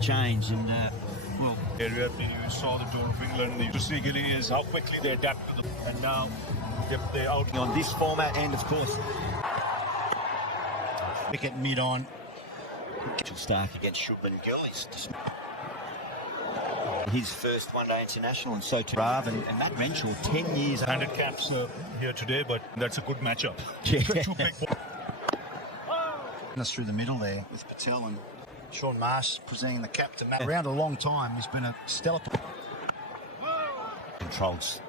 change and well, area. You saw the tour of England. You see is how quickly they adapt to them, and now they're out on this format, and of course, wicket mid on. Stark against Shubman Gill. His first one-day international, and so too Rav and Matt Renshaw, 10 years. 100 caps here today, but that's a good matchup. Yeah. Two big Us through the middle there with Patel and Sean Marsh presenting the cap to Matt. Around a long time, he's been a stellar. Controls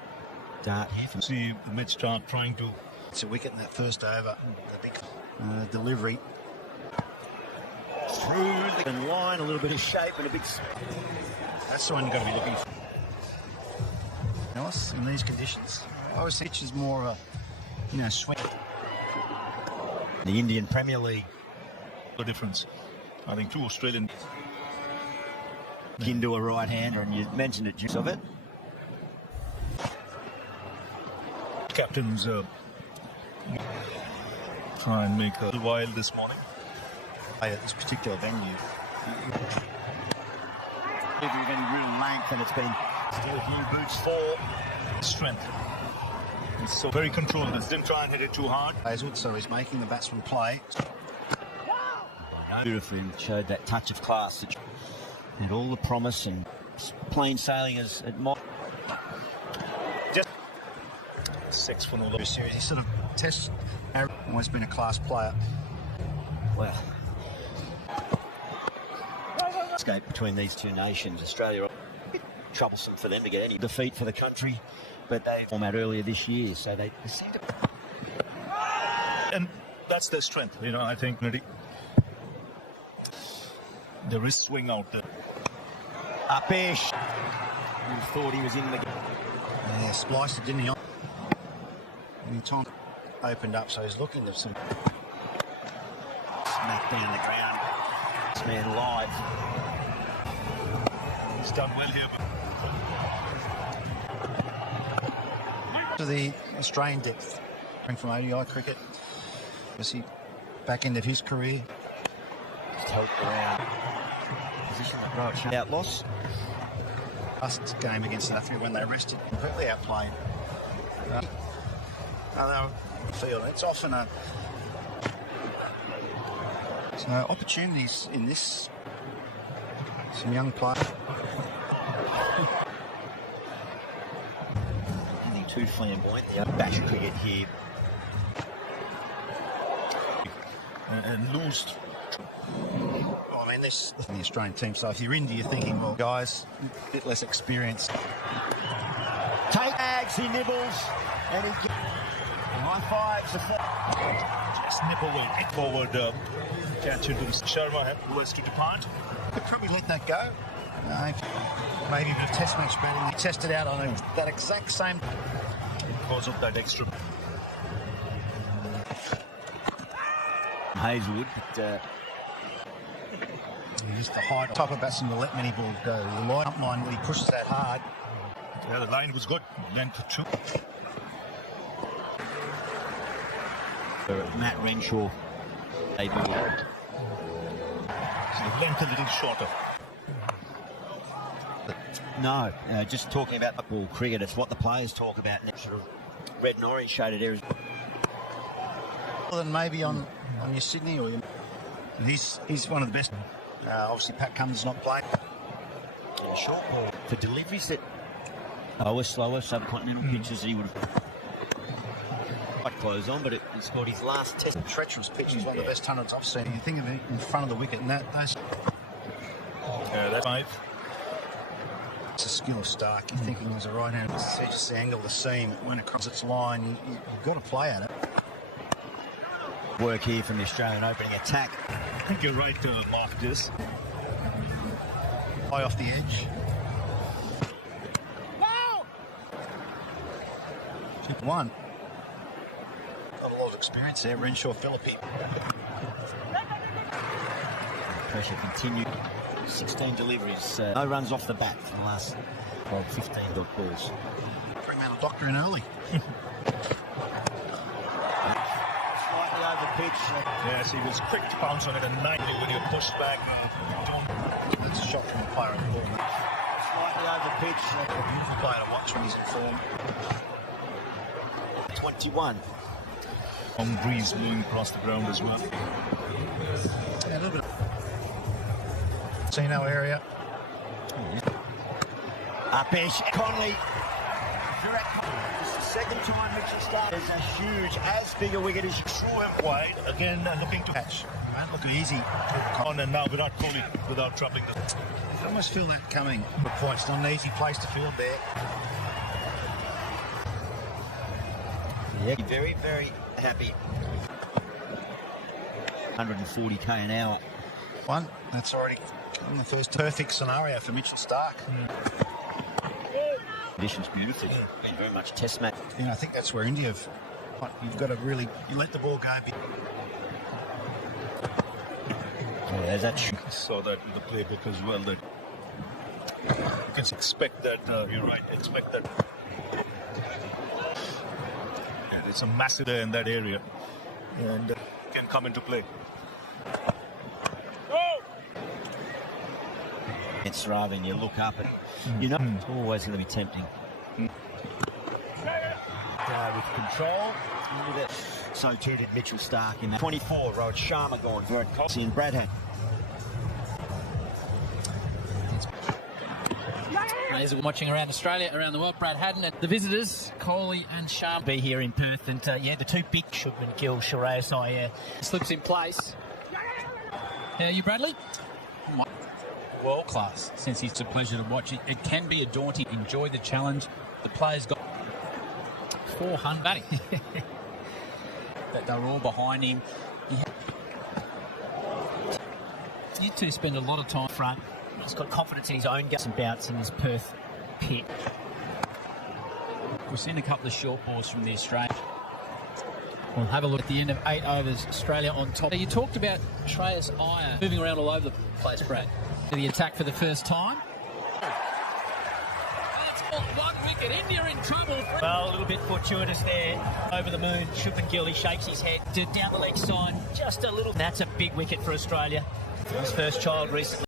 dart. See Mitch Stark trying to. It's a wicket in that first over. The big delivery through the line, a little bit of shape and a big. That's the one you've got to be looking for. Nice in these conditions. Obviously, pitch is more of a swing. The Indian Premier League. The difference. I think two Australian. Into a right-hander, and you mentioned it, juice of it. Captains try and make a wild this morning. At this particular venue, if you're getting real length, and it's been still Hugh Boots for Strength. He's so very controlled. He didn't try and hit it too hard. So he's making the batsman play. Beautifully showed that touch of class. It had all the promise and plain sailing as it might. Just 6 for no series. He sort of tests. Always been a class player. Well, escape between these two nations. Australia, a bit troublesome for them to get any defeat for the country, but they formed out earlier this year, so they seem to. And that's their strength, I think. There is swing out there. Upish. He thought he was in the. Yeah, spliced it, didn't he? And time opened up, so he's looking to some. Smack down the ground. This man live. He's done well here. To the Australian depth, from ODI cricket. Was he back end of his career? Just helped around. Position that right shot. Out loss. Last game against South Africa when they rested, completely outplayed. Field. It's often opportunities in this. Some young players. Nothing too flamboyant. Bash cricket here. And lose. Well, I mean, this is the Australian team. So if you're India, you're thinking, well, guys, a bit less experience. Take bags, he nibbles, and he high fives. Just nibble will hit forward. Catch into Sharma, who has to depart. Could probably let that go. No, maybe a bit of test match batting. He tested out on him that exact same. Because of that extra. Hazelwood, but he's the high type of batsman will let many balls go. The line up line when he pushes that hard. Yeah, the line was good. Length to 2. Matt Renshaw. So length a little shorter. But no, just talking about football cricket, it's what the players talk about. And sort of red and orange shaded areas. Other than maybe on your Sydney or your. He's one of the best. Obviously, Pat Cummins not playing. And short ball for deliveries that were slower, subcontinental pitches he would have quite close on, but it scored his last test. Treacherous pitch is one of the best hundreds I've seen. You think of it in front of the wicket, and those. That's 5. It's a skill of Stark. You're thinking as a right hand, just the angle of the seam, it went across its line. You've got to play at it. Work here from the Australian opening attack. I think you're right to mark this. High off the edge. Wow! 1. Got a lot of experience there. Renshaw, Philippi. Pressure continued. 16 deliveries. No runs off the bat for the last 15 dot balls. Bring out a doctor in early. Slightly over pitch. Yes, he was quick to bounce on it, and nicely when you push back. That's a shot from the player on the ball. Slightly over pitch. A beautiful player to watch when he's in form. 21. Long breeze blowing across the ground as well. Yeah, a little bit. Tino area. Upish, Conley. It's the second time Mitchell Starc. There's a huge, as big a wicket as you Through him wide, again looking to catch. Right, look easy. On and now Virat Kohli without troubling the... I almost feel that coming. Good point. It's not an easy place to field there. Yeah, very, very happy. 140k an hour. One, that's already the first perfect scenario for Mitchell Starc. Conditions beautifully. Been very much test match. You know, I think that's where India have. You've got to really you let the ball go. Oh, there's that shoot. Saw that in the playbook as well. That you can expect that. You're right. Expect that. Yeah, it's a massive there in that area, and can come into play. It's rather than you look up and you know it's always going to be tempting. With control. Look at that. So too did Mitchell Starc in that. 24, Rohit Sharma gone. Virat Kohli and Bradhan. As we're watching around Australia, around the world, Brad Haddon and the visitors, Kohli and Sharma, be here in Perth. And yeah, the two big Shubman Gill, Shreyas Iyer slips in place. How are you, Bradley? World class. Since it's a pleasure to watch it. It can be a daunting. Enjoy the challenge. The players got 400 batting. That they're all behind him. You two spend a lot of time front. He's got confidence in his own game and bouts in his Perth pit. We've seen a couple of short balls from the Australians. We'll have a look at the end of 8 overs. Australia on top. You talked about Shreyas Iyer moving around all over the place, Brad. The attack for the first time. That's all one wicket. India in trouble. Well, a little bit fortuitous there. Over the moon, Shubman Gill, he shakes his head. Down the leg side, just a little. That's a big wicket for Australia. His first child recently.